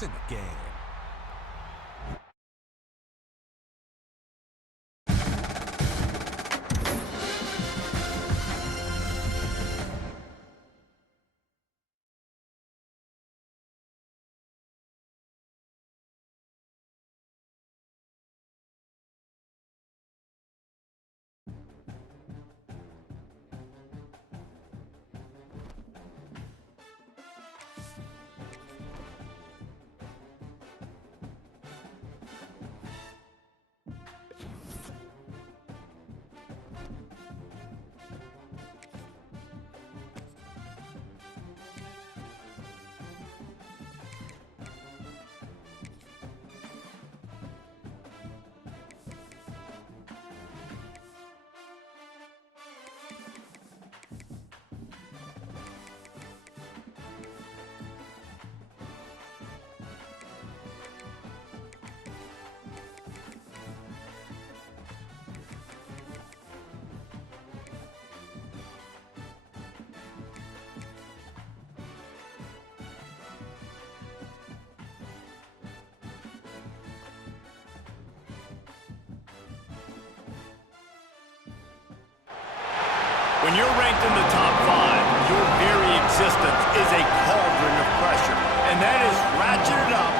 points in the game. When you're ranked in the top 5, your very existence is a cauldron of pressure. And that is ratcheted up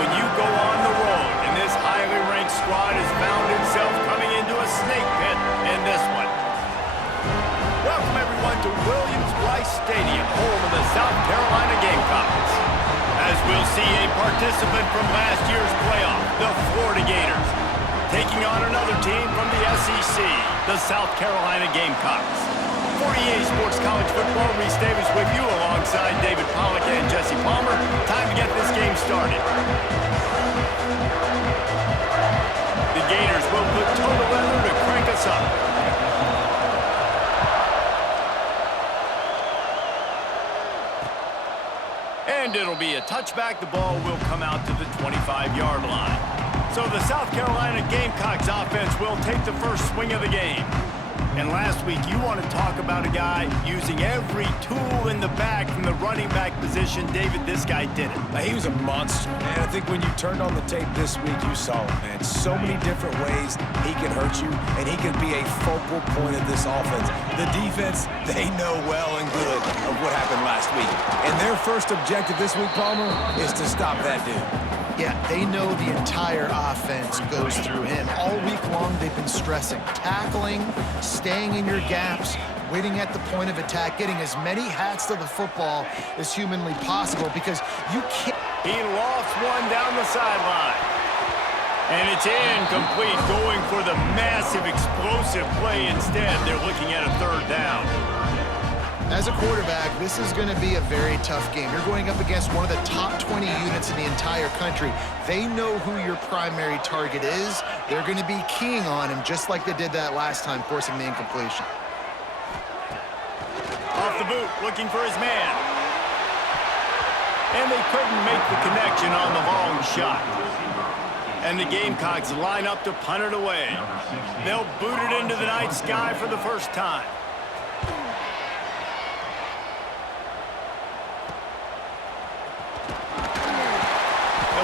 when you go on the road. And this highly ranked squad has found itself coming into a snake pit in this one. Welcome everyone to Williams-Brice Stadium, home of the South Carolina Gamecocks. As we'll see a participant from last year's playoff, the Florida Gators, taking on another team from the SEC, the South Carolina Gamecocks. For EA Sports College Football, Reese Davis with you alongside David Pollack and Jesse Palmer. Time to get this game started. The Gators will put total leather to crank us up. And it'll be a touchback. The ball will come out to the 25-yard line. So the South Carolina Gamecocks offense will take the first swing of the game. And last week, you want to talk about a guy using every tool in the bag from the running back position. David, this guy did it. He was a monster, man. I think when you turned on the tape this week, you saw it, man. So many different ways he can hurt you, and he can be a focal point of this offense. The defense, they know well and good of what happened last week. And their first objective this week, Palmer, is to stop that dude. Yeah, they know the entire offense goes through him. All week long, they've been stressing tackling, staying in your gaps, waiting at the point of attack, getting as many hats to the football as humanly possible because you can't. He lost one down the sideline. And it's incomplete, going for the massive explosive play instead. They're looking at a third down. As a quarterback, this is going to be a very tough game. You're going up against one of the top 20 units in the entire country. They know who your primary target is. They're going to be keying on him just like they did that last time, forcing the incompletion. Off the boot, looking for his man. And they couldn't make the connection on the long shot. And the Gamecocks line up to punt it away. They'll boot it into the night sky for the first time.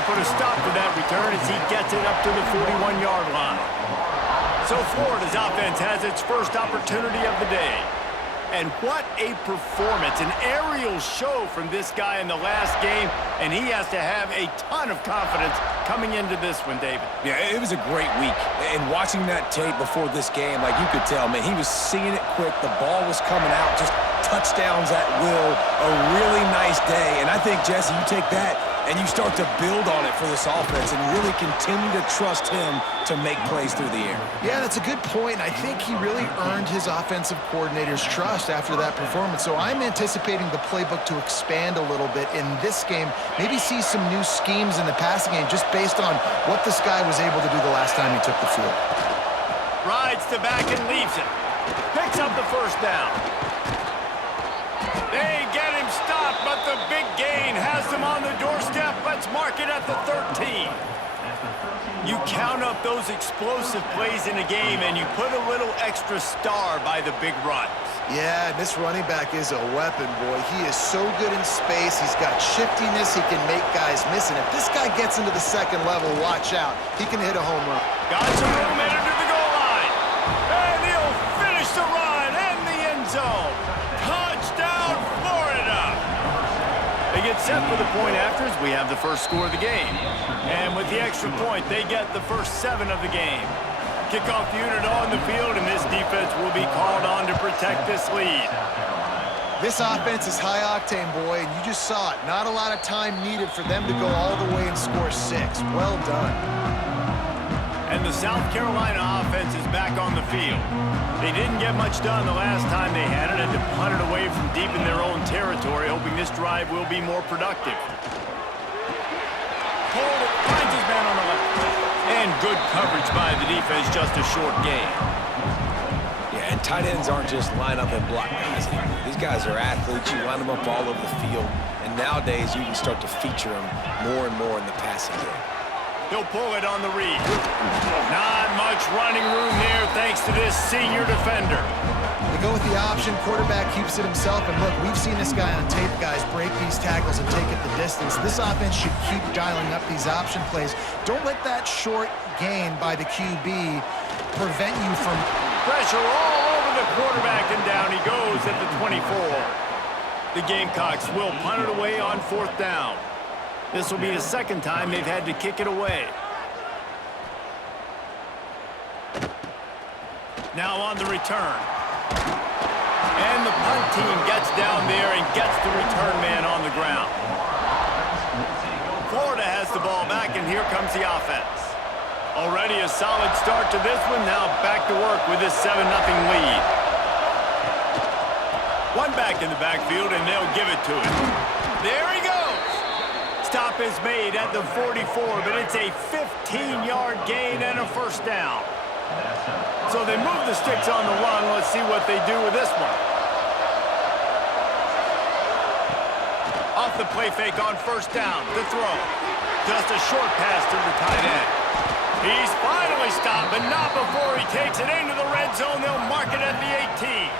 Put a stop to that return as he gets it up to the 41-yard line. So Florida's offense has its first opportunity of the day. And what a performance, an aerial show from this guy in the last game, and he has to have a ton of confidence coming into this one, David. Yeah, it was a great week. And watching that tape before this game, like you could tell, man, he was seeing it quick. The ball was coming out, just touchdowns at will. A really nice day. And I think, Jesse, you take that and you start to build on it for this offense and really continue to trust him to make plays through the air. Yeah, that's a good point. I think he really earned his offensive coordinator's trust after that performance. So I'm anticipating the playbook to expand a little bit in this game, maybe see some new schemes in the passing game just based on what this guy was able to do the last time he took the field. Rides to back and leaves it. Picks up the first down. They get him stopped, but the big gain has them on the doorstep. Let's mark it at the 13. You count up those explosive plays in a game, and you put a little extra star by the big runs. Yeah, this running back is a weapon, boy. He is so good in space. He's got shiftiness. He can make guys miss. And if this guy gets into the second level, watch out. He can hit a home run. Got some room headed to the goal line. And he'll finish the run in the end zone. Touchdown, Florida. They get set for the point afters. We have the first score of the game. And with the extra point, they get the first 7 of the game. Kickoff unit on the field, and this defense will be called on to protect this lead. This offense is high octane, boy, and you just saw it. Not a lot of time needed for them to go all the way and score 6. Well done. And the South Carolina offense is back on the field. They didn't get much done the last time they had it, and to punt it away from deep in their own territory, hoping this drive will be more productive. Hold it, finds his man on the left. And good coverage by the defense, just a short gain. Yeah, and tight ends aren't just line up and block guys anymore. These guys are athletes. You line them up all over the field. And nowadays, you can start to feature them more and more in the passing game. He'll pull it on the read. Not much running room there thanks to this senior defender. They go with the option. Quarterback keeps it himself. And look, we've seen this guy on tape, guys, break these tackles and take it the distance. This offense should keep dialing up these option plays. Don't let that short gain by the QB prevent you from... Pressure all over the quarterback, and down he goes at the 24. The Gamecocks will punt it away on 4th down. This will be the second time they've had to kick it away. Now on the return. And the punt team gets down there and gets the return man on the ground. Florida has the ball back, and here comes the offense. Already a solid start to this one. Now back to work with this 7-0 lead. One back in the backfield, and they'll give it to him. There he goes. Stop is made at the 44, but it's a 15-yard gain and a first down. So they move the sticks on the run. Let's see what they do with this one. Off the play fake on first down. The throw. Just a short pass to the tight end. He's finally stopped, but not before he takes it into the red zone. They'll mark it at the 18.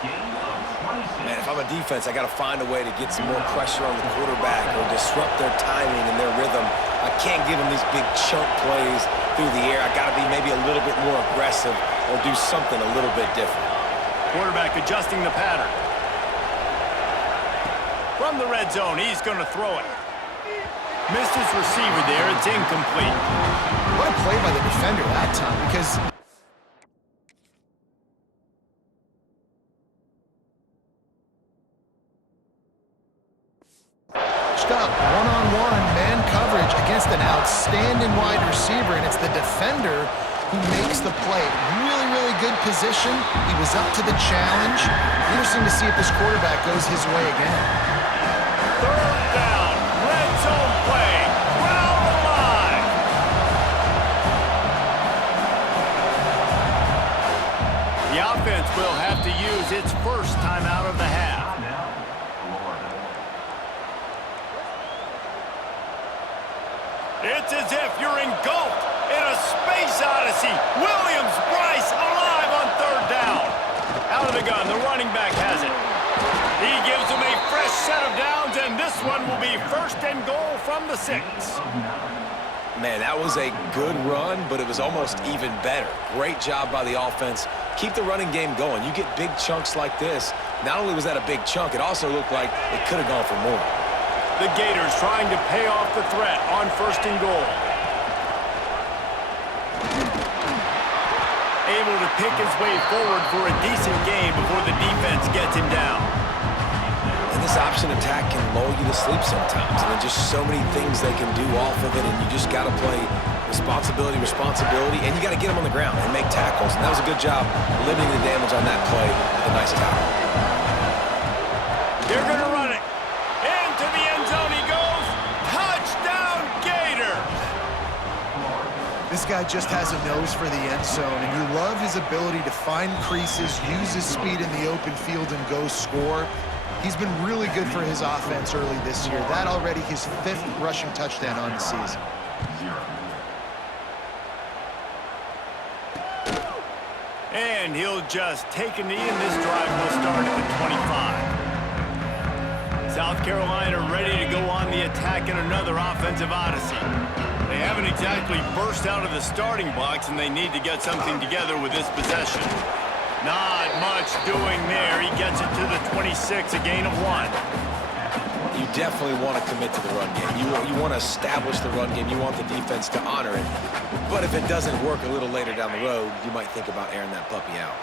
Man, if I'm a defense, I got to find a way to get some more pressure on the quarterback or disrupt their timing and their rhythm. I can't give them these big chunk plays through the air. I got to be maybe a little bit more aggressive or do something a little bit different. Quarterback adjusting the pattern. From the red zone, he's going to throw it. Missed his receiver there. It's incomplete. What a play by the defender that time, because... up one-on-one man coverage against an outstanding wide receiver, and it's the defender who makes the play. Really, really good position. He was up to the challenge. Interesting to see if this quarterback goes his way again. 3rd down, red zone play. Crowd alive. The offense will have to use its first timeout of the half. It's as if you're engulfed in a space odyssey. Williams, Bryce, alive on 3rd down. Out of the gun, the running back has it. He gives them a fresh set of downs, and this one will be 1st and goal from the 6. Man, that was a good run, but it was almost even better. Great job by the offense. Keep the running game going. You get big chunks like this. Not only was that a big chunk, it also looked like it could have gone for more. The Gators trying to pay off the threat on 1st and goal. Able to pick his way forward for a decent game before the defense gets him down. And this option attack can lull you to sleep sometimes. And there's just so many things they can do off of it, and you just got to play responsibility, and you got to get them on the ground and make tackles. And that was a good job limiting the damage on that play with a nice tackle. They're going to run it. Into the end zone he goes. Touchdown, Gators! This guy just has a nose for the end zone, and you love his ability to find creases, use his speed in the open field, and go score. He's been really good for his offense early this year. That already his 5th rushing touchdown on the season. And he'll just take a knee, and this drive will start at the 25. South Carolina ready to go on the attack in another offensive odyssey. They haven't exactly burst out of the starting blocks, and they need to get something together with this possession. Not much doing there. He gets it to the 26, a gain of 1. You definitely want to commit to the run game. You want to establish the run game. You want the defense to honor it. But if it doesn't work a little later down the road, you might think about airing that puppy out.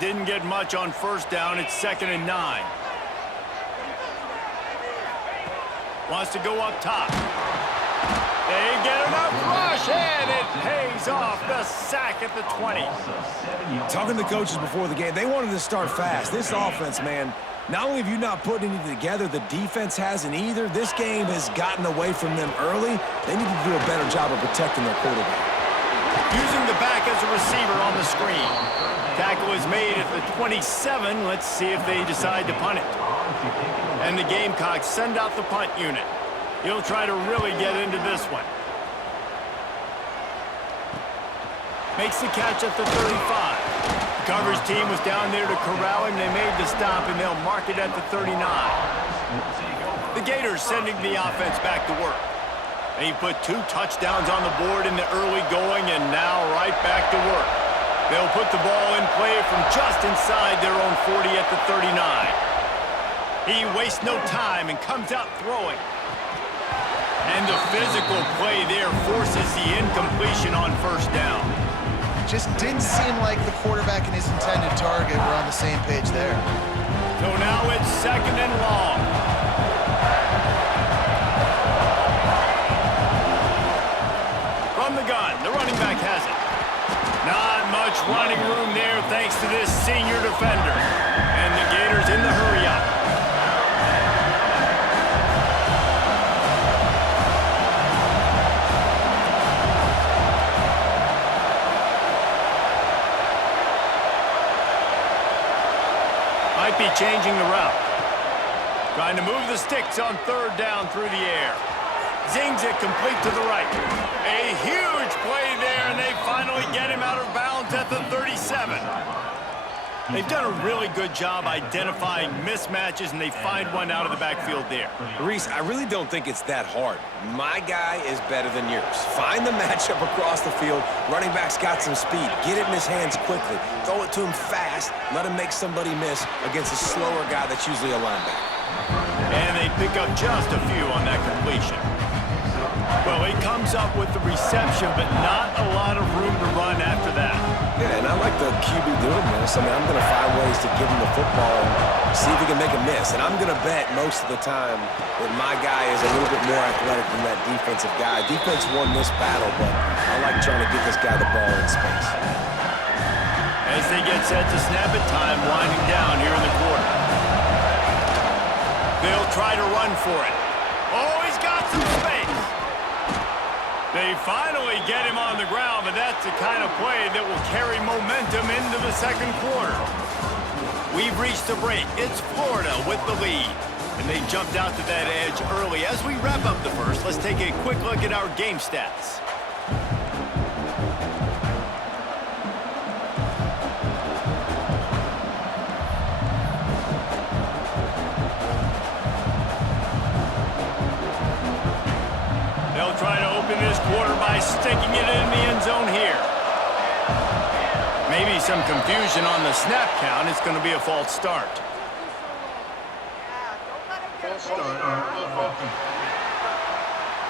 Didn't get much on first down. It's 2nd and 9. Wants to go up top. They get enough rush, and it pays off. The sack at the 20. Talking to the coaches before the game, they wanted to start fast. This offense, man, not only have you not put anything together, the defense hasn't either. This game has gotten away from them early. They need to do a better job of protecting their quarterback. Using the back as a receiver on the screen. Tackle is made at the 27. Let's see if they decide to punt it. And the Gamecocks send out the punt unit. He'll try to really get into this one. Makes the catch at the 35. The coverage team was down there to corral him. They made the stop, and they'll mark it at the 39. The Gators sending the offense back to work. They put 2 touchdowns on the board in the early going, and now right back to work. They'll put the ball in play from just inside their own 40 at the 39. He wastes no time and comes out throwing. And the physical play there forces the incompletion on first down. Just didn't seem like the quarterback and his intended target were on the same page there. So now it's 2nd and long. From the gun, the running back has it. Not much running room there thanks to this senior defender. And the Gators in the hurry up. Might be changing the route. Trying to move the sticks on 3rd down through the air. Zings it complete to the right. A huge play there, and they finally get him out of bounds at the 37. They've done a really good job identifying mismatches, and they find one out of the backfield there. Reese, I really don't think it's that hard. My guy is better than yours. Find the matchup across the field. Running back's got some speed. Get it in his hands quickly. Throw it to him fast. Let him make somebody miss against a slower guy that's usually a linebacker. And they pick up just a few on that completion. Well, he comes up with the reception, but not a lot of room to run after that. Yeah, and I like the QB doing this. I mean, I'm going to find ways to give him the football and see if he can make a miss. And I'm going to bet most of the time that my guy is a little bit more athletic than that defensive guy. Defense won this battle, but I like trying to get this guy the ball in space. As they get set to snap it, time winding down here in the quarter. They'll try to run for it. Oh, he's got some space. They finally get him on the ground, but that's the kind of play that will carry momentum into the 2nd quarter. We've reached the break. It's Florida with the lead. And they jumped out to that edge early. As we wrap up the first, let's take a quick look at our game stats. They'll try to open this quarter by sticking it in the end zone here. Maybe some confusion on the snap count. It's going to be a false start.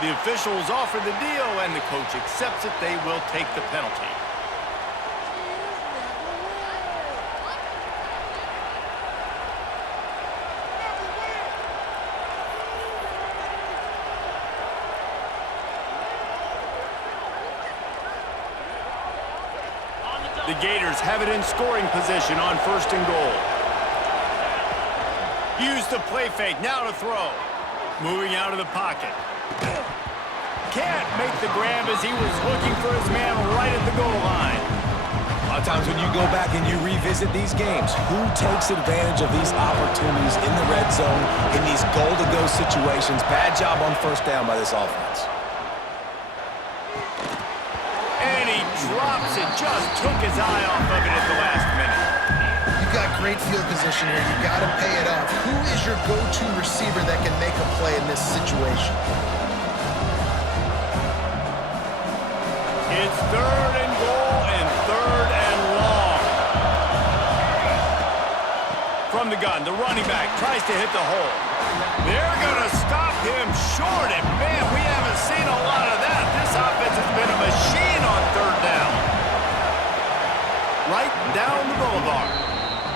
The officials offer the deal, and the coach accepts it. They will take the penalty. The Gators have it in scoring position on 1st and goal. Use the play fake, now to throw. Moving out of the pocket. Can't make the grab as he was looking for his man right at the goal line. A lot of times when you go back and you revisit these games, who takes advantage of these opportunities in the red zone, in these goal-to-go situations? Bad job on 1st down by this offense. And he drops it, just took his eye off of it at the last minute. You've got great field position here. You've got to pay it off. Who is your go-to receiver that can make a play in this situation? It's 3rd and goal and 3rd and long. From the gun, the running back tries to hit the hole. They're going to stop him short, and man, we haven't seen a lot of that. This offense has been a machine on 3rd down. Right down the boulevard.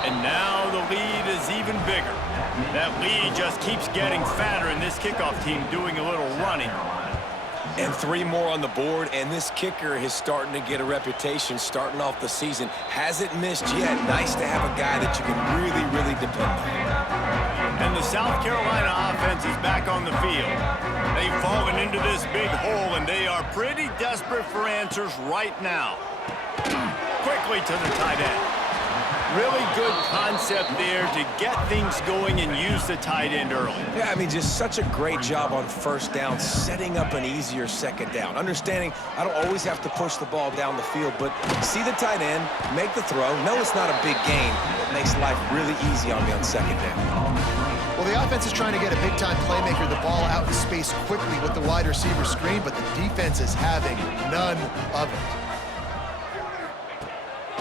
And now the lead is even bigger. That lead just keeps getting fatter, and this kickoff team doing a little running. And 3 more on the board, and this kicker is starting to get a reputation starting off the season. Hasn't missed yet. Nice to have a guy that you can really, really depend on. And the South Carolina offense is back on the field. They've fallen into this big hole, and they are pretty desperate for answers right now. Quickly to the tight end. Really good concept there to get things going and use the tight end early. Yeah, I mean, just such a great job on 1st down, setting up an easier 2nd down. Understanding I don't always have to push the ball down the field, but see the tight end, make the throw. No, it's not a big gain. It makes life really easy on me on 2nd down. Well, the offense is trying to get a big-time playmaker the ball out in space quickly with the wide receiver screen, but the defense is having none of it.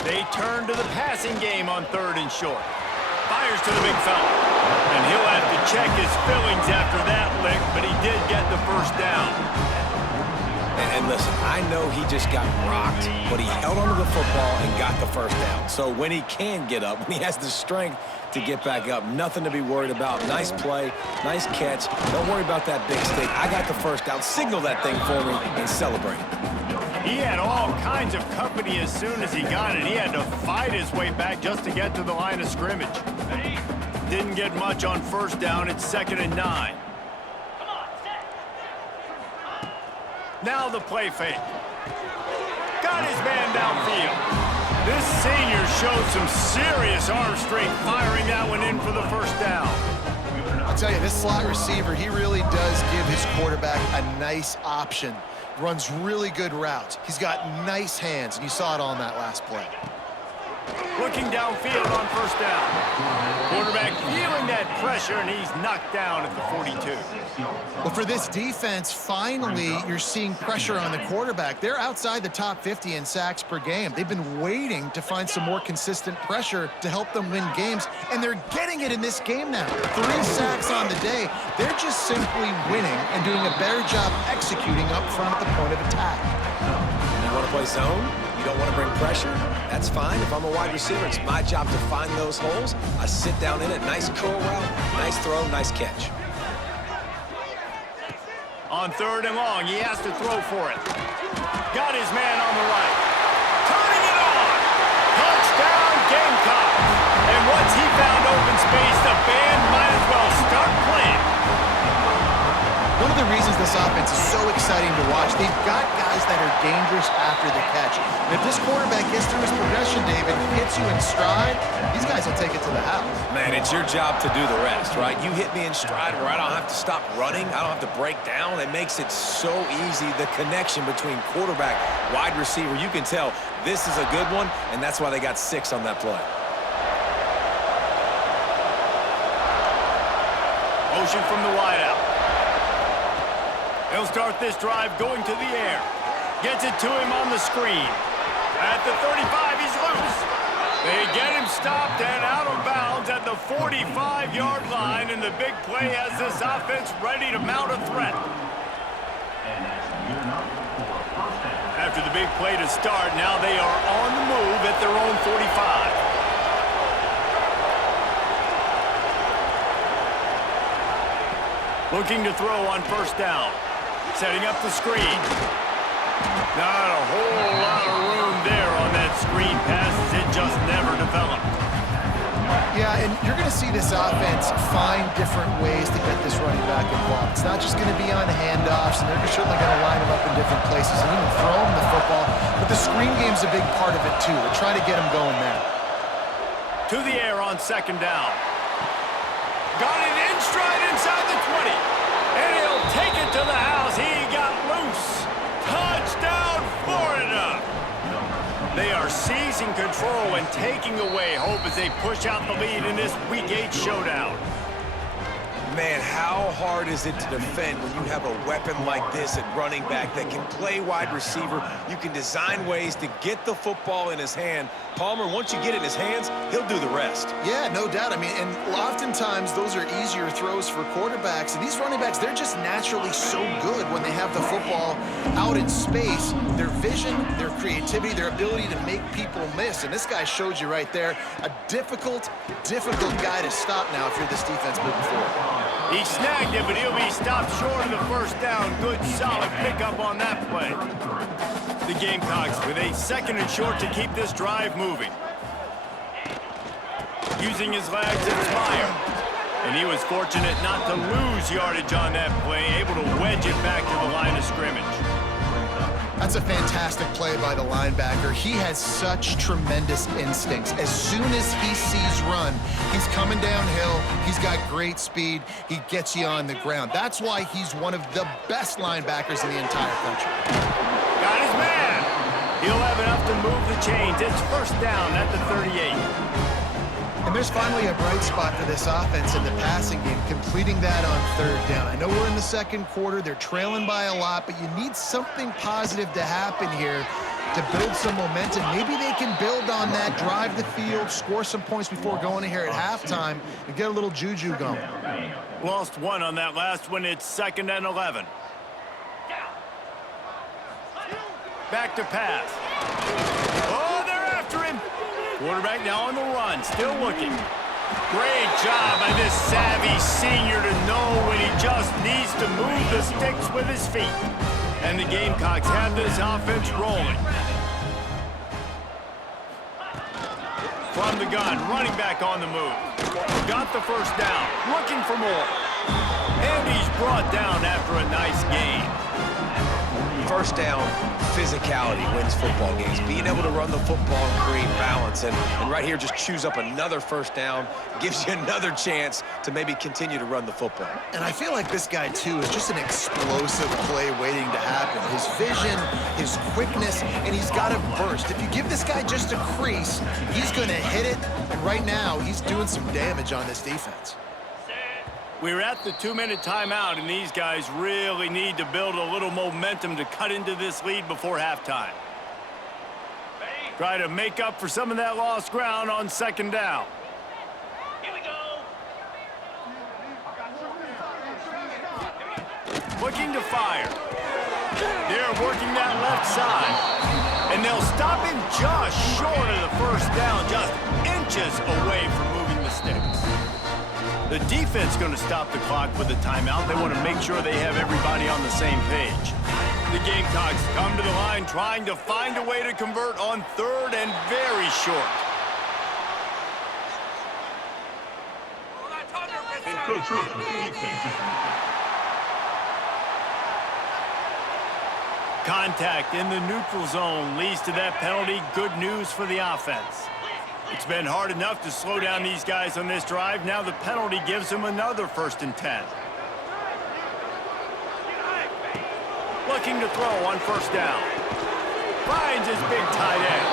They turn to the passing game on 3rd and short. Fires to the big fella. And he'll have to check his fillings after that lick, but he did get the 1st down. And listen, I know he just got rocked, but he held onto the football and got the 1st down. So when he can get up, when he has the strength to get back up, nothing to be worried about. Nice play, nice catch. Don't worry about that big stick. I got the 1st down. Signal that thing for me and celebrate. He had all kinds of company as soon as he got it. He had to fight his way back just to get to the line of scrimmage. Didn't get much on 1st down. It's 2nd and 9. Now the play fake. Got his man downfield. This senior showed some serious arm strength firing that one in for the 1st down. I'll tell you, this slot receiver, he really does give his quarterback a nice option. Runs really good routes. He's got nice hands, and you saw it on that last play. Looking downfield on 1st down. Quarterback feeling that pressure, and he's knocked down at the 42. Well, for this defense, finally, you're seeing pressure on the quarterback. They're outside the top 50 in sacks per game. They've been waiting to find some more consistent pressure to help them win games, and they're getting it in this game now. 3 sacks on the day. They're just simply winning and doing a better job executing up front at the point of attack. You want to play zone? You don't want to bring pressure? That's fine. If I'm a wide receiver, it's my job to find those holes. I sit down in it. Nice curl route, nice throw, nice catch. On 3rd and long, he has to throw for it. Got his man on the right. Turning it on. Touchdown, Gamecocks. And once he found open space, the band might as well start playing. One of the reasons this offense is so exciting to watch, they've got guys that are dangerous after the catch. And if this quarterback gets through his progression, David, hits you in stride, these guys will take it to the house. Man, it's your job to do the rest, right? You hit me in stride where I don't have to stop running. I don't have to break down. It makes it so easy, the connection between quarterback, wide receiver. You can tell this is a good one, and that's why they got 6 on that play. Motion from the wideout. He'll start this drive going to the air. Gets it to him on the screen. At the 35, he's loose. They get him stopped and out of bounds at the 45-yard line, and the big play has this offense ready to mount a threat. After the big play to start, now they are on the move at their own 45. Looking to throw on 1st down. Setting up the screen. Not a whole lot of room there on that screen pass as it just never developed. Yeah, and you're going to see this offense find different ways to get this running back involved. It's not just going to be on handoffs, and they're certainly going to line him up in different places and even throw him the football. But the screen game's a big part of it, too. They're trying to get him going there. To the air on 2nd down. Got it in stride inside the 20. And he'll take it to the house. He got loose. Touchdown, Florida. seizing control and taking away hope as they push out the lead in this Week 8 showdown. Man, how hard is it to defend when you have a weapon like this at running back that can play wide receiver? You can design ways to get the football in his hand. Palmer, once you get it in his hands, he'll do the rest. Yeah, no doubt. I mean, and oftentimes those are easier throws for quarterbacks. And these running backs, they're just naturally so good when they have the football out in space. Their vision, their creativity, their ability to make people miss. And this guy showed you right there, a difficult guy to stop now if you're this defense moving forward. He snagged it, but he'll be stopped short of the first down. Good, solid pickup on that play. The Gamecocks with a 2nd and short to keep this drive moving. Using his legs, it's Meyer. And he was fortunate not to lose yardage on that play, able to wedge it back to the line of scrimmage. That's a fantastic play by the linebacker. He has such tremendous instincts. As soon as he sees run, he's coming downhill. He's got great speed. He gets you on the ground. That's why he's one of the best linebackers in the entire country. Got his man. He'll have enough to move the chains. It's first down at the 38. And there's finally a bright spot for this offense in the passing game, completing that on 3rd down. I know we're in the 2nd quarter. They're trailing by a lot, but you need something positive to happen here to build some momentum. Maybe they can build on that, drive the field, score some points before going in here at halftime, and get a little juju going. Lost one on that last one. It's 2nd and 11. Back to pass. Oh, they're after him. Quarterback now on the run, still looking. Great job by this savvy senior to know when he just needs to move the sticks with his feet. And the Gamecocks have this offense rolling. From the gun, running back on the move. Got the first down, looking for more. And he's brought down after a nice gain. First down, physicality wins football games. Being able to run the football and create balance. And right here, just choose up another first down, gives you another chance to maybe continue to run the football. And I feel like this guy, too, is just an explosive play waiting to happen. His vision, his quickness, and he's got a burst. If you give this guy just a crease, he's going to hit it. And right now, he's doing some damage on this defense. We're at the 2-minute timeout, and these guys really need to build a little momentum to cut into this lead before halftime. Try to make up for some of that lost ground on 2nd down. Here we go. Looking to fire. They're working that left side. And they'll stop him just short of the first down, just inches away from moving the sticks. The defense going to stop the clock with a timeout. They want to make sure they have everybody on the same page. The Gamecocks come to the line trying to find a way to convert on 3rd and very short. Contact in the neutral zone leads to that penalty. Good news for the offense. It's been hard enough to slow down these guys on this drive. Now the penalty gives them another 1st and 10. Looking to throw on 1st down. Finds his big tight end.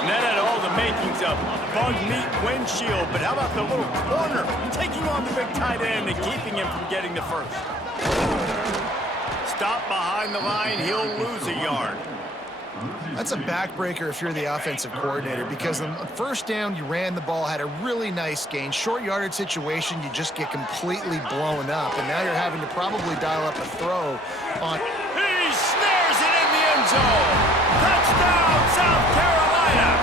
And that had all the makings of bug meat windshield. But how about the little corner taking on the big tight end and keeping him from getting the first? Stop behind the line. He'll lose a yard. That's a backbreaker if you're the offensive coordinator, because on 1st down, you ran the ball, had a really nice gain. Short yardage situation, you just get completely blown up, and now you're having to probably dial up a throw on. He snares it in the end zone. Touchdown, South Carolina.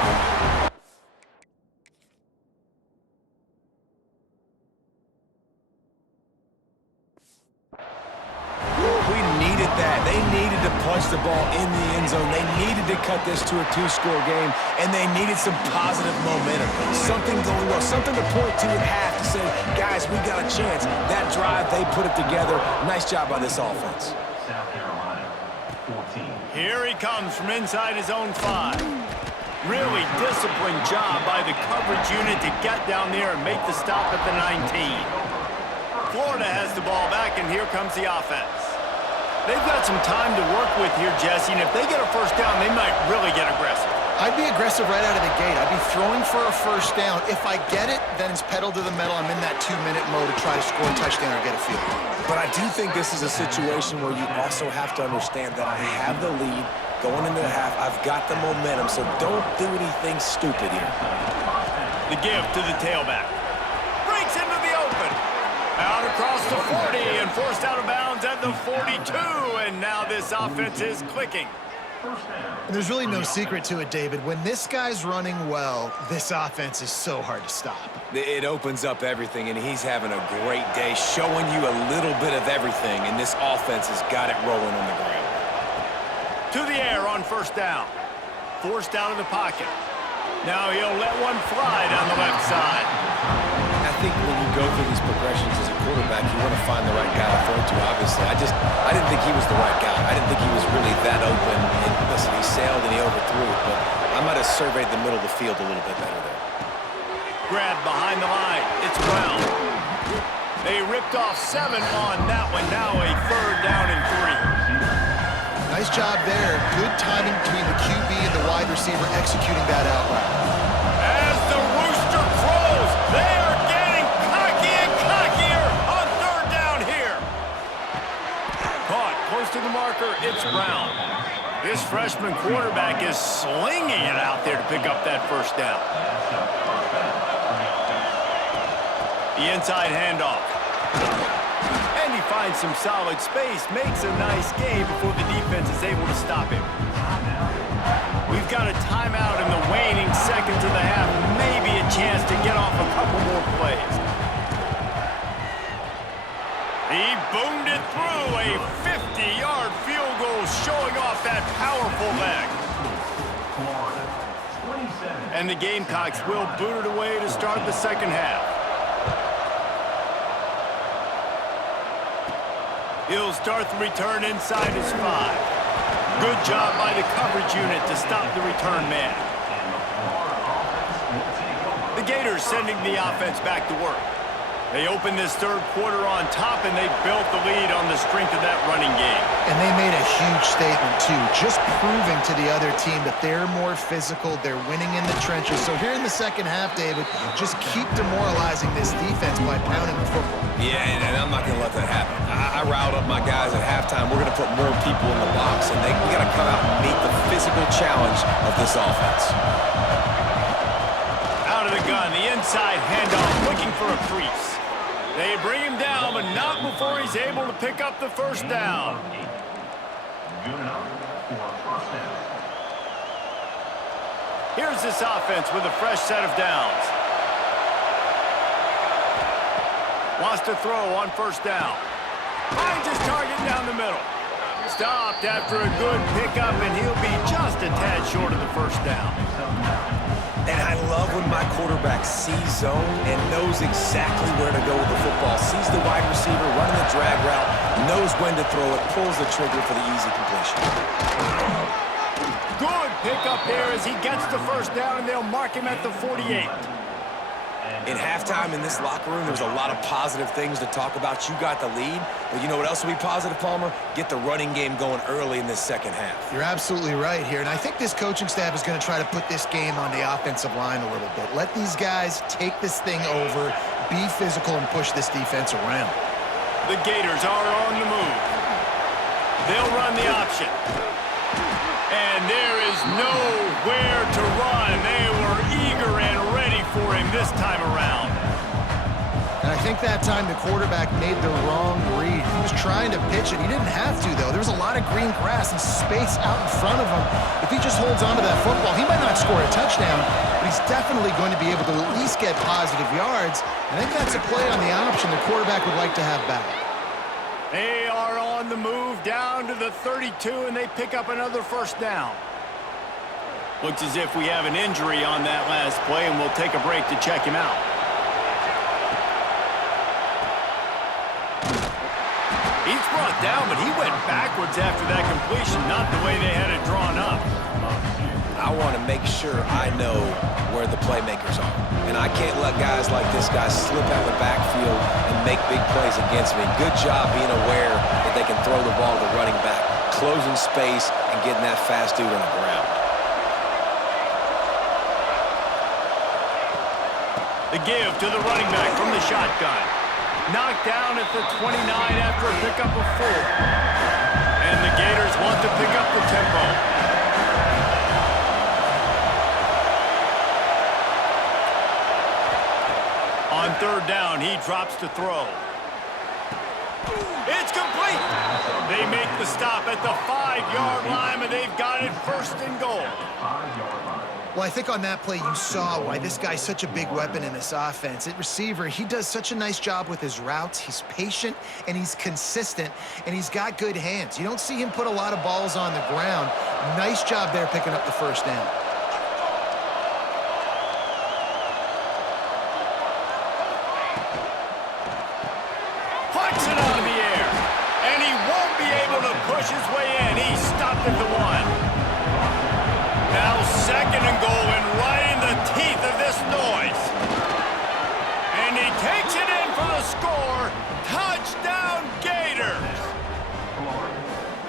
They needed to punch the ball in the end zone. They needed to cut this to a 2-score game, and they needed some positive momentum. Something going well, something to point to at half to say, guys, we got a chance. That drive, they put it together. Nice job by this offense. South Carolina, 14. Here he comes from inside his own 5. Really disciplined job by the coverage unit to get down there and make the stop at the 19. Florida has the ball back, and here comes the offense. They've got some time to work with here, Jesse, and if they get a first down, they might really get aggressive. I'd be aggressive right out of the gate. I'd be throwing for a first down. If I get it, then it's pedal to the metal. I'm in that 2-minute mode to try to score a touchdown or get a field goal. But I do think this is a situation where you also have to understand that I have the lead going into the half. I've got the momentum, so don't do anything stupid here. The give to the tailback. Breaks into the open. Out across the 40 and forced out of bounds at the 42. And now this offense is clicking. And there's really no secret to it, David. When this guy's running well, this offense is so hard to stop. It opens up everything, and he's having a great day, showing you a little bit of everything, and this offense has got it rolling on the ground. To the air on first down. Forced out of the pocket. Now he'll let one fly down the left side. I think when you go through these progressions as a quarterback, you want to find the right guy to throw to, obviously. I didn't think he was the right guy. I didn't think he was really that open. And listen, he sailed and he overthrew it, but I might have surveyed the middle of the field a little bit better there. Grabbed behind the line. It's Brown. They ripped off 7 on that one. Now a 3rd down and 3. Nice job there. Good timing between the QB and the wide receiver executing that out route. As the rooster crows, they are getting cocky and cockier on 3rd down here. Caught close to the marker, it's Brown. This freshman quarterback is slinging it out there to pick up that 1st down. The inside handoff. And he finds some solid space, makes a nice game before the defense is able to stop him. We've got a timeout in the waning seconds of the half, maybe a chance to get off a couple more plays. He boomed it through, a 50-yard field goal showing off that powerful leg. And the Gamecocks will boot it away to start the second half. He'll start the return inside his 5. Good job by the coverage unit to stop the return man. The Gators sending the offense back to work. They opened this 3rd quarter on top, and they built the lead on the strength of that running game. And they made a huge statement, too, just proving to the other team that they're more physical, they're winning in the trenches. So here in the second half, David, just keep demoralizing this defense by pounding the football. Yeah, and I'm not going to let that happen. I riled up my guys at halftime. We're going to put more people in the box, and we got to come out and meet the physical challenge of this offense. Out of the gun, the inside handoff, looking for a crease. They bring him down, but not before he's able to pick up the 1st down. Good enough for a 1st down. Here's this offense with a fresh set of downs. Wants to throw on 1st down. Finds his target down the middle. Stopped after a good pickup, and he'll be just a tad short of the 1st down. And I love when my quarterback sees zone and knows exactly where to go with the football. Sees the wide receiver running the drag route, knows when to throw it, pulls the trigger for the easy completion. Good pickup there as he gets the 1st down, and they'll mark him at the 48. In halftime in this locker room, there's a lot of positive things to talk about. You got the lead, but you know what else will be positive, Palmer? Get the running game going early in this second half. You're absolutely right here, and I think this coaching staff is going to try to put this game on the offensive line a little bit. Let these guys take this thing over, be physical, and push this defense around. The Gators are on the move. They'll run the option. And there is nowhere to run. They were eager and ready for him this time around. And I think that time the quarterback made the wrong read. He was trying to pitch it. He didn't have to, though. There was a lot of green grass and space out in front of him. If he just holds on to that football, he might not score a touchdown, but he's definitely going to be able to at least get positive yards. I think that's a play on the option the quarterback would like to have back. They are on the move down to the 32, and they pick up another 1st down. Looks as if we have an injury on that last play, and we'll take a break to check him out. He's brought down, but he went backwards after that completion, not the way they had it drawn up. I want to make sure I know where the playmakers are. And I can't let guys like this guy slip out of the backfield and make big plays against me. Good job being aware that they can throw the ball to the running back, closing space and getting that fast dude on the ground. The give to the running back from the shotgun. Knocked down at the 29 after a pickup of 4. And the Gators want to pick up the tempo. On 3rd down, he drops to throw. It's complete. They make the stop at the 5-yard line, and they've got it 1st and goal. 5-yard line. Well, I think on that play you saw why this guy's such a big weapon in this offense. At receiver, he does such a nice job with his routes. He's patient, and he's consistent, and he's got good hands. You don't see him put a lot of balls on the ground. Nice job there picking up the 1st down. Puts it out of the air, and he won't be able to push his way in. He's stopped at the 1. Now 2nd and goal, and right in the teeth of this noise. And he takes it in for the score. Touchdown, Gators!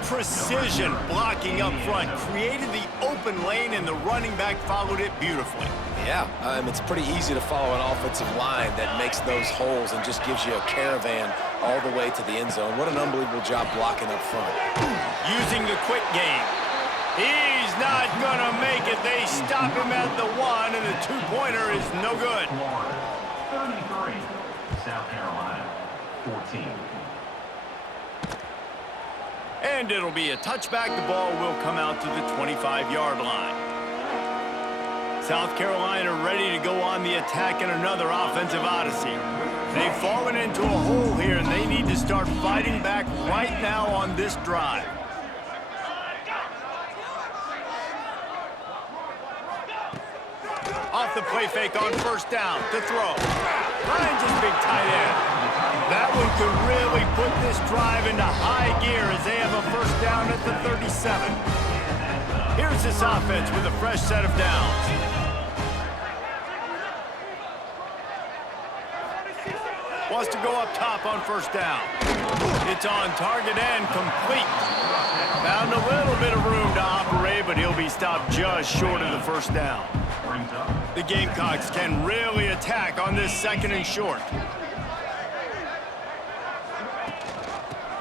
Precision blocking up front created the open lane, and the running back followed it beautifully. Yeah, it's pretty easy to follow an offensive line that makes those holes and just gives you a caravan all the way to the end zone. What an unbelievable job blocking up front. Using the quick game. He's not going to make it. They stop him at the 1, and the 2-pointer is no good. Florida 33, South Carolina 14. And it'll be a touchback. The ball will come out to the 25-yard line. South Carolina ready to go on the attack in another offensive odyssey. They've fallen into a hole here, and they need to start fighting back right now on this drive. Off the play fake on 1st down to throw. Finds his big tight end. That one could really put this drive into high gear as they have a 1st down at the 37. Here's this offense with a fresh set of downs. Wants to go up top on 1st down. It's on target and complete. Found a little bit of room to operate, but he'll be stopped just short of the 1st down. The Gamecocks can really attack on this 2nd and short.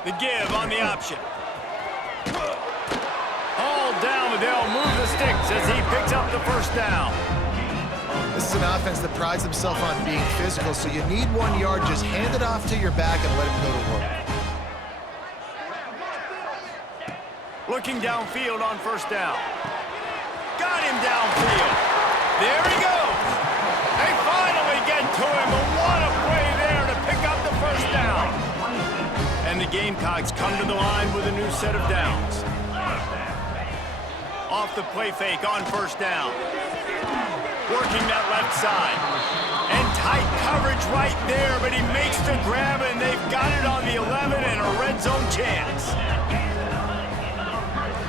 The give on the option. All down, but they'll move the sticks as he picks up the 1st down. This is an offense that prides themselves on being physical, so you need 1 yard, just hand it off to your back and let him go to work. Looking downfield on 1st down. Got him downfield. There he goes. They finally get to him, but what a play there to pick up the 1st down. And the Gamecocks come to the line with a new set of downs. Off the play fake on 1st down. Working that left side. And tight coverage right there, but he makes the grab, and they've got it on the 11 and a red zone chance.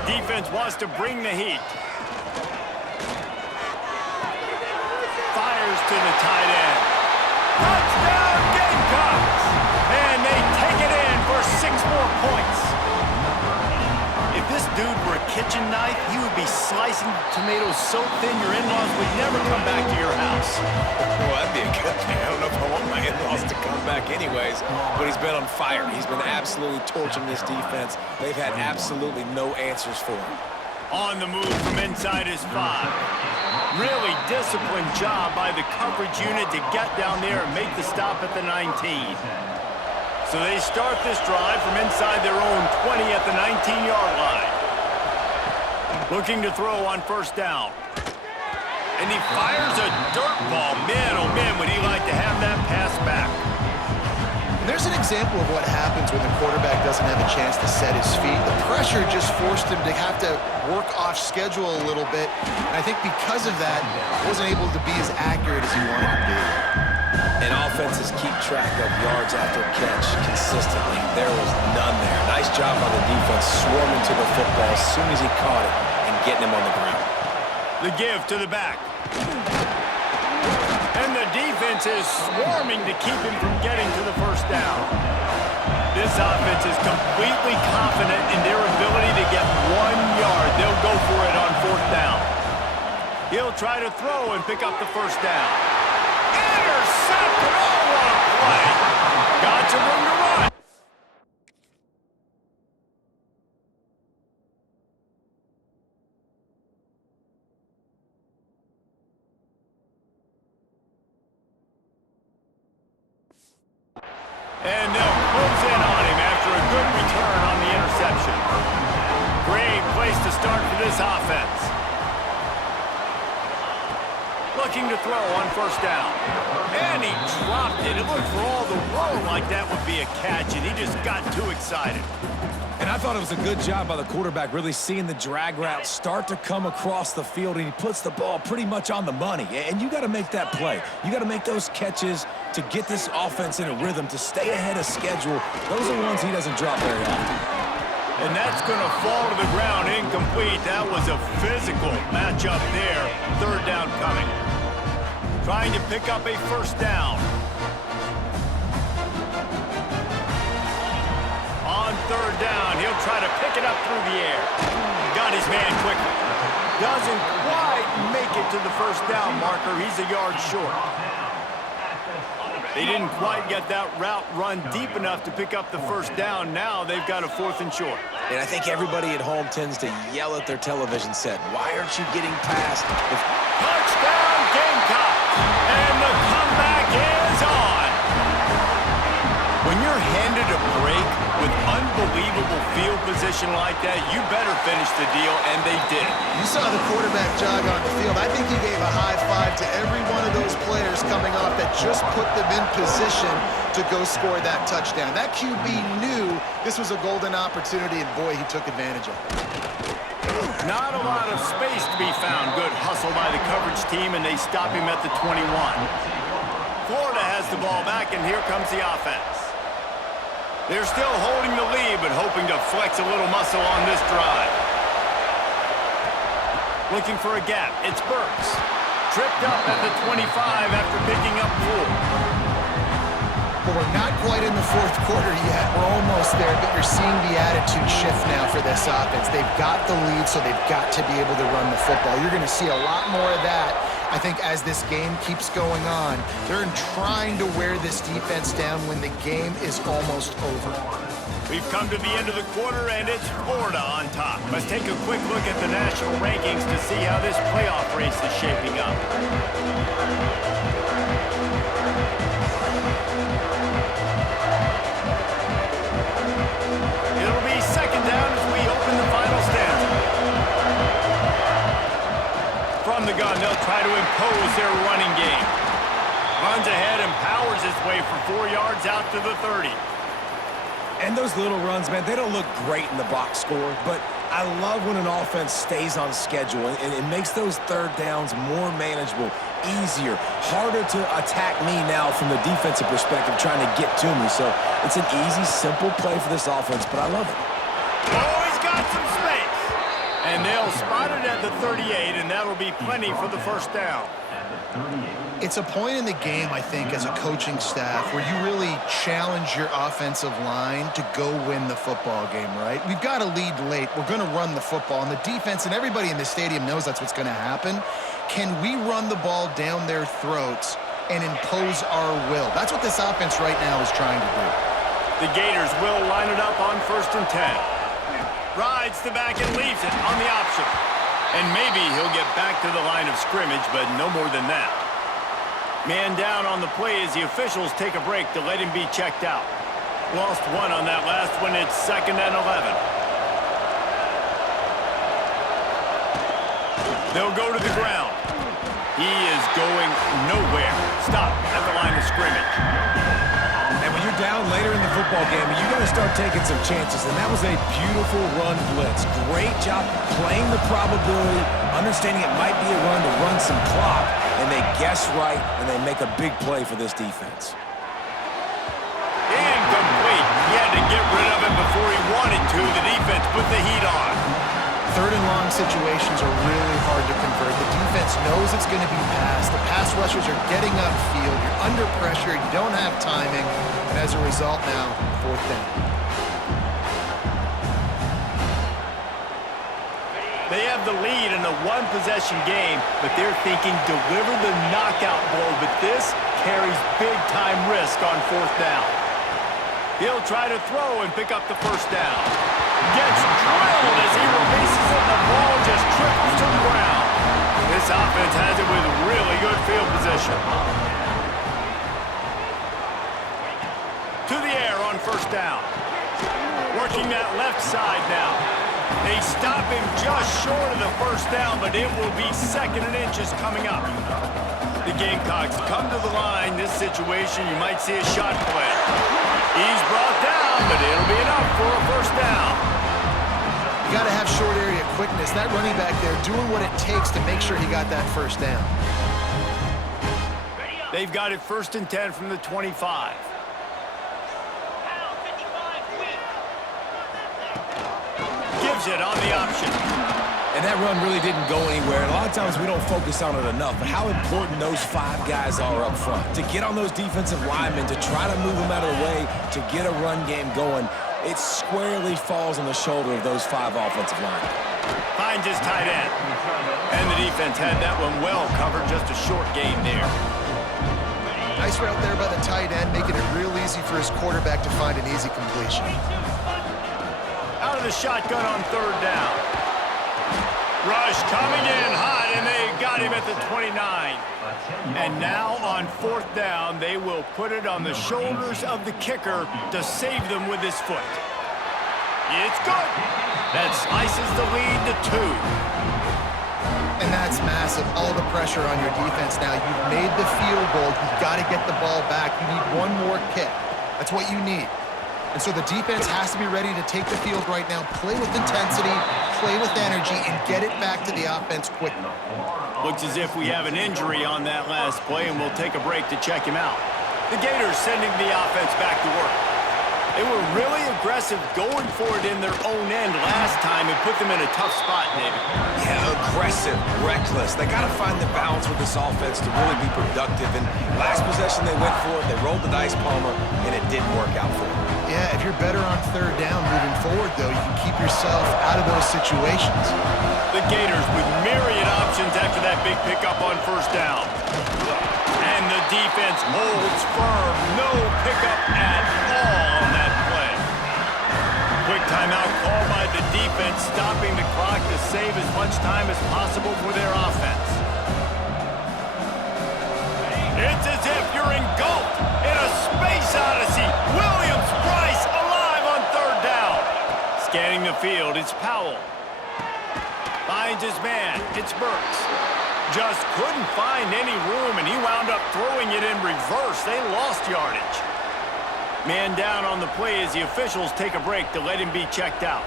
Defense wants to bring the heat. Fires to the tight end. Touchdown, Gamecocks! And they take it in for 6 more points. If this dude were a kitchen knife, he would be slicing tomatoes so thin your in-laws would never come back to your house. Well, that'd be a good thing. I don't know if I want my in-laws to come back anyways, but he's been on fire. He's been absolutely torching this defense. They've had absolutely no answers for him. On the move from inside his 5. Really disciplined job by the coverage unit to get down there and make the stop at the 19. So they start this drive from inside their own 20 at the 19-yard line. Looking to throw on 1st down. And he fires a dirt ball. Man, oh man, would he like to have that pass back. And there's an example of what happens when the quarterback doesn't have a chance to set his feet. The pressure just forced him to have to work off schedule a little bit. And I think because of that, he wasn't able to be as accurate as he wanted to be. And offenses keep track of yards after catch consistently. There was none there. Nice job by the defense swarming to the football as soon as he caught it and getting him on the ground. The give to the back. And the defense is swarming to keep him from getting to the 1st down. This offense is completely confident in their ability to get 1 yard. They'll go for it on 4th down. He'll try to throw and pick up the 1st down. What a play. Got some room to run. And they'll close in on him after a good return on the interception. Great place to start for this offense. Looking to throw on first down. And he dropped it. It looked for all the world like that would be a catch, and he just got too excited. And I thought it was a good job by the quarterback really seeing the drag route start to come across the field, and he puts the ball pretty much on the money. And you got to make that play. You got to make those catches to get this offense in a rhythm, to stay ahead of schedule. Those are ones he doesn't drop very often. And that's going to fall to the ground incomplete. That was a physical matchup there. Third down coming. Trying to pick up a first down. On third down, he'll try to pick it up through the air. Got his man quickly. Doesn't quite make it to the first down marker. He's a yard short. They didn't quite get that route run deep enough to pick up the first down. Now they've got a 4th and short. And I think everybody at home tends to yell at their television set, why aren't you getting past? Touchdown, Gamecocks! And the comeback is on. When you're handed a break with unbelievable field position like that, you better finish the deal, and they did. You saw the quarterback jog on the field. I think he gave a high five to every one of those players coming off that just put them in position to go score that touchdown. That QB knew this was a golden opportunity, and boy, he took advantage of it. Not a lot of space to be found. Good hustle by the coverage team, and they stop him at the 21. Florida has the ball back, and here comes the offense. They're still holding the lead, but hoping to flex a little muscle on this drive. Looking for a gap. It's Burks. Tripped up at the 25 after picking up 4. Well, we're not quite in the 4th quarter yet. We're almost there, but you're seeing the attitude shift now for this offense. They've got the lead, so they've got to be able to run the football. You're going to see a lot more of that, I think, as this game keeps going on. They're trying to wear this defense down when the game is almost over. We've come to the end of the quarter, and it's Florida on top. Let's take a quick look at the national rankings to see how this playoff race is shaping up. It'll be second down as we open the final stanza. From the gun, they'll try to impose their running game. Runs ahead and powers his way for 4 yards out to the 30. And those little runs, man, they don't look great in the box score, but I love when an offense stays on schedule and it makes those third downs more manageable, easier, harder to attack me now from the defensive perspective trying to get to me. So it's an easy, simple play for this offense, but I love it. Oh, he's got some space. And they'll spot it at the 38, and that'll be plenty for the first down. It's a point in the game, I think, as a coaching staff where you really challenge your offensive line to go win the football game, right? We've got to lead late. We're going to run the football. And the defense and everybody in the stadium knows that's what's going to happen. Can we run the ball down their throats and impose our will? That's what this offense right now is trying to do. The Gators will line it up on 1st and 10. Rides the back and leaves it on the option. And maybe he'll get back to the line of scrimmage, but no more than that. Man down on the play as the officials take a break to let him be checked out. Lost one on that last one. It's 2nd and 11. They'll go to the ground. He is going nowhere. Stop at the line of scrimmage. And when you're down later in the football game, you got to start taking some chances, and that was a beautiful run blitz. Great job playing the probability, understanding it might be a run to run some clock, and they guess right, and they make a big play for this defense. Incomplete. He had to get rid of it before he wanted to. The defense put the heat on. 3rd and long situations are really hard to convert. The defense knows it's going to be passed. The pass rushers are getting upfield. You're under pressure. You don't have timing. And as a result now, 4th down. They have the lead in a one-possession game, but they're thinking deliver the knockout blow. But this carries big-time risk on 4th down. He'll try to throw and pick up the 1st down. Gets drilled as he releases it, and the ball just trickles to the ground. This offense has it with really good field position. To the air on 1st down. Working that left side now. They stop him just short of the 1st down, but it will be 2nd and inches coming up. The Gamecocks come to the line. This situation, you might see a shot play. He's brought down, but it'll be enough for a 1st down. You got to have short area quickness. That running back there doing what it takes to make sure he got that 1st down. They've got it 1st and 10 from the 25. Gives it on the option. And that run really didn't go anywhere. And a lot of times we don't focus on it enough, but how important those 5 guys are up front. To get on those defensive linemen, to try to move them out of the way, to get a run game going, it squarely falls on the shoulder of those 5 offensive linemen. Finds his tight end. And the defense had that one well covered, just a short gain there. Nice route there by the tight end, making it real easy for his quarterback to find an easy completion. Out of the shotgun on 3rd down. Rush coming in hot, and they got him at the 29. And now on 4th down, they will put it on the shoulders of the kicker to save them with his foot. It's good. That slices the lead to 2. And that's massive. All the pressure on your defense now. You've made the field goal. You've got to get the ball back. You need one more kick. That's what you need. And so the defense has to be ready to take the field right now, play with intensity, play with energy, and get it back to the offense quickly. Looks as if we have an injury on that last play, and we'll take a break to check him out. The Gators sending the offense back to work. They were really aggressive going for it in their own end last time and put them in a tough spot, David. Yeah, aggressive, reckless. They got to find the balance with this offense to really be productive. And last possession they went for it, they rolled the dice, Palmer, and it didn't work out for them. Yeah, if you're better on 3rd down moving forward, though, you can keep yourself out of those situations. The Gators with myriad options after that big pickup on 1st down. And the defense holds firm. No pickup at all on that play. Quick timeout call by the defense, stopping the clock to save as much time as possible for their offense. It's as if you're engulfed in a space odyssey. Williams-Brice alive on 3rd down. Scanning the field, it's Powell. Finds his man, it's Burks. Just couldn't find any room, and he wound up throwing it in reverse. They lost yardage. Man down on the play as the officials take a break to let him be checked out.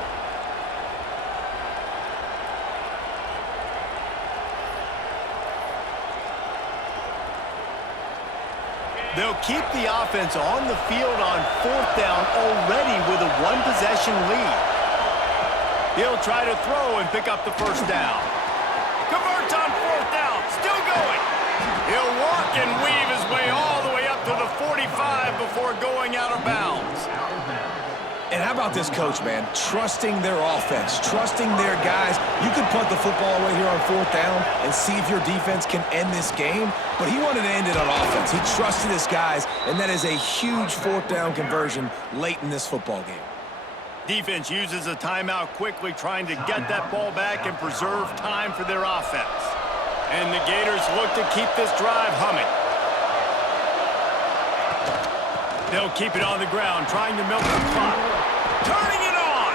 They'll keep the offense on the field on 4th down already with a 1-possession lead. He'll try to throw and pick up the 1st down. Converts on 4th down, still going. He'll walk and weave his way all the way up to the 45 before going out of bounds. And how about this coach, man? Trusting their offense, trusting their guys. You could punt the football away here on 4th down and see if your defense can end this game, but he wanted to end it on offense. He trusted his guys, and that is a huge 4th down conversion late in this football game. Defense uses a timeout quickly, trying to get that ball back and preserve time for their offense. And the Gators look to keep this drive humming. They'll keep it on the ground, trying to milk the clock. Turning it on!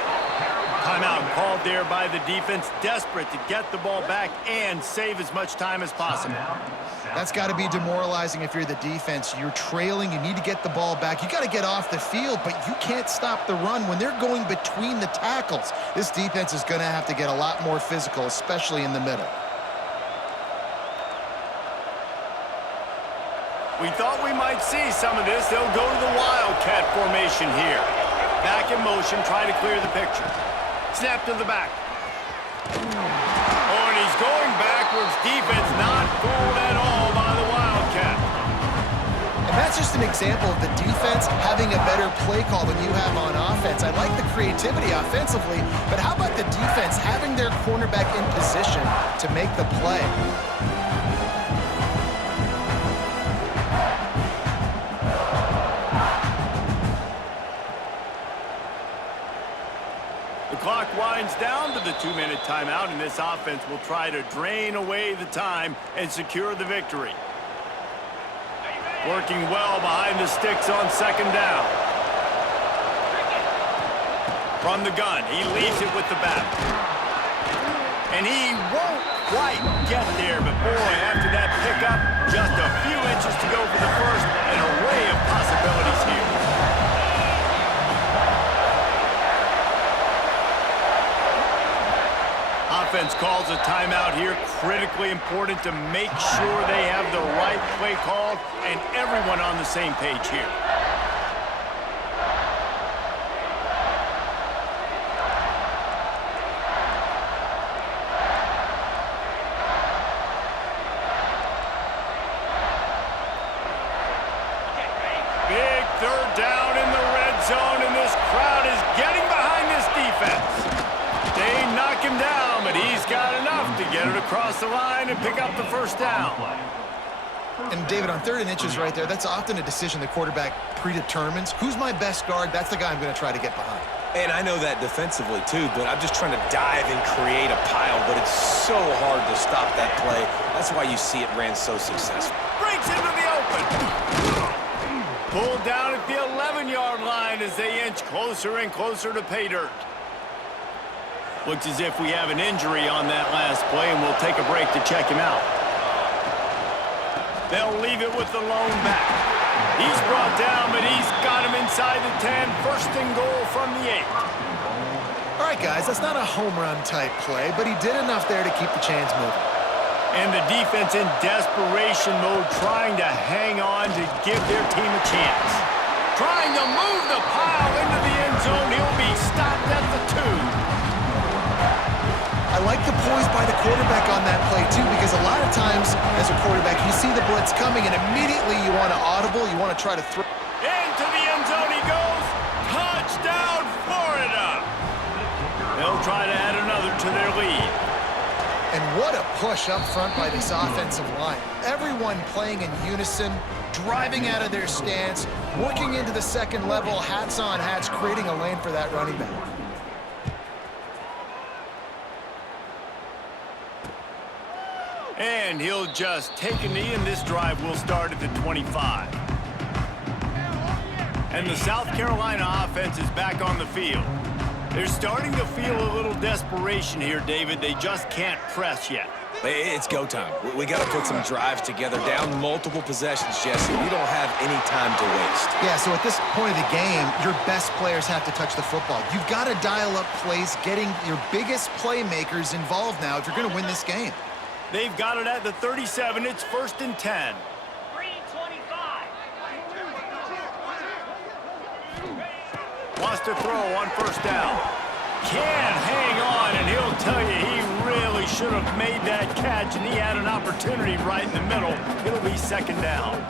Timeout called there by the defense, desperate to get the ball back and save as much time as possible. That's got to be demoralizing if you're the defense. You're trailing, you need to get the ball back. You got to get off the field, but you can't stop the run when they're going between the tackles. This defense is going to have to get a lot more physical, especially in the middle. We thought we might see some of this. They'll go to the Wildcat formation here. Back in motion, try to clear the picture. Snap to the back. Oh, and he's going backwards. Defense not fooled at all by the Wildcat. And that's just an example of the defense having a better play call than you have on offense. I like the creativity offensively, but how about the defense having their cornerback in position to make the play? clock winds down to the 2-minute timeout, and this offense will try to drain away the time and secure the victory. Working well behind the sticks on second down. From the gun, he leaves it with the back. And he won't quite get there, but boy, after that pickup, just a few inches to go for the first, an array of possibilities here. Offense calls a timeout here. Critically important to make sure they have the right play called and everyone on the same page here. Big third down in the red zone, and this crowd is getting behind this defense. They knock him down, but he's got enough to get it across the line and pick up the first down. And David, on 3rd and inches right there, that's often a decision the quarterback predetermines. Who's my best guard? That's the guy I'm going to try to get behind. And I know that defensively, too, but I'm just trying to dive and create a pile, but it's so hard to stop that play. That's why you see it ran so successful. Breaks into the open. Pulled down at the 11-yard line as they inch closer and closer to pay dirt. Looks as if we have an injury on that last play, and we'll take a break to check him out. They'll leave it with the lone back. He's brought down, but he's got him inside the 10. First and goal from the 8. All right, guys, that's not a home run type play, but he did enough there to keep the chains moving. And the defense in desperation mode, trying to hang on to give their team a chance. Trying to move the pile into the end zone. He'll be stopped at the 2. I like the poise by the quarterback on that play, too, because a lot of times as a quarterback, you see the blitz coming, and immediately you want to audible, you want to try to throw. Into the end zone he goes. Touchdown, Florida. They'll try to add another to their lead. And what a push up front by this offensive line. Everyone playing in unison, driving out of their stance, working into the second level, hats on hats, creating a lane for that running back. And he'll just take a knee, and this drive will start at the 25. And the South Carolina offense is back on the field. They're starting to feel a little desperation here, David. They just can't press yet. It's go time. We got to put some drives together, down multiple possessions, Jesse. We don't have any time to waste. Yeah, so at this point of the game, your best players have to touch the football. You've got to dial up plays, getting your biggest playmakers involved now if you're going to win this game. They've got it at the 37. It's 1st and 10. 3:25. Wants to throw on first down. Can't hang on, and he'll tell you he really should have made that catch, and he had an opportunity right in the middle. It'll be 2nd down.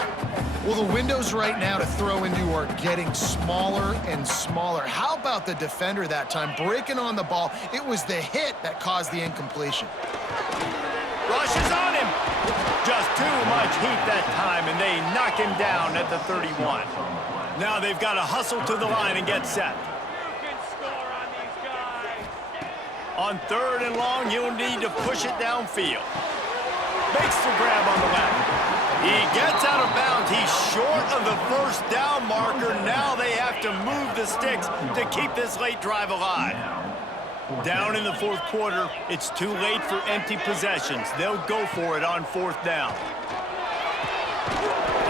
Well, the windows right now to throw into are getting smaller and smaller. How about the defender that time, breaking on the ball? It was the hit that caused the incompletion. Rushes on him. Just too much heat that time, and they knock him down at the 31. Now they've got to hustle to the line and get set. You can score on these guys. On 3rd and long, he'll need to push it downfield. Makes the grab on the left. He gets out of bounds. He's short of the first down marker. Now they have to move the sticks to keep this late drive alive. Down in the 4th quarter, it's too late for empty possessions. They'll go for it on 4th down.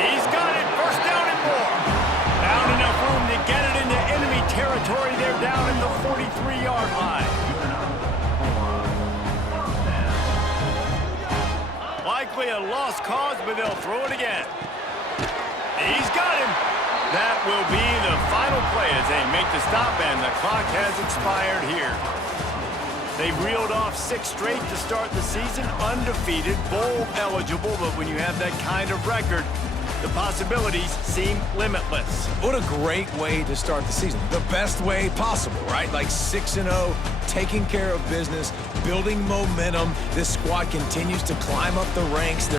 He's got it. 1st down and more. Found enough room to get it into enemy territory. They're down at the 43-yard line. Likely a lost cause, but they'll throw it again. He's got him. That will be the final play as they make the stop, and the clock has expired here. They've reeled off 6 straight to start the season, undefeated, bowl eligible, but when you have that kind of record, the possibilities seem limitless. What a great way to start the season. The best way possible, right? Like 6-0, taking care of business, building momentum. This squad continues to climb up the ranks.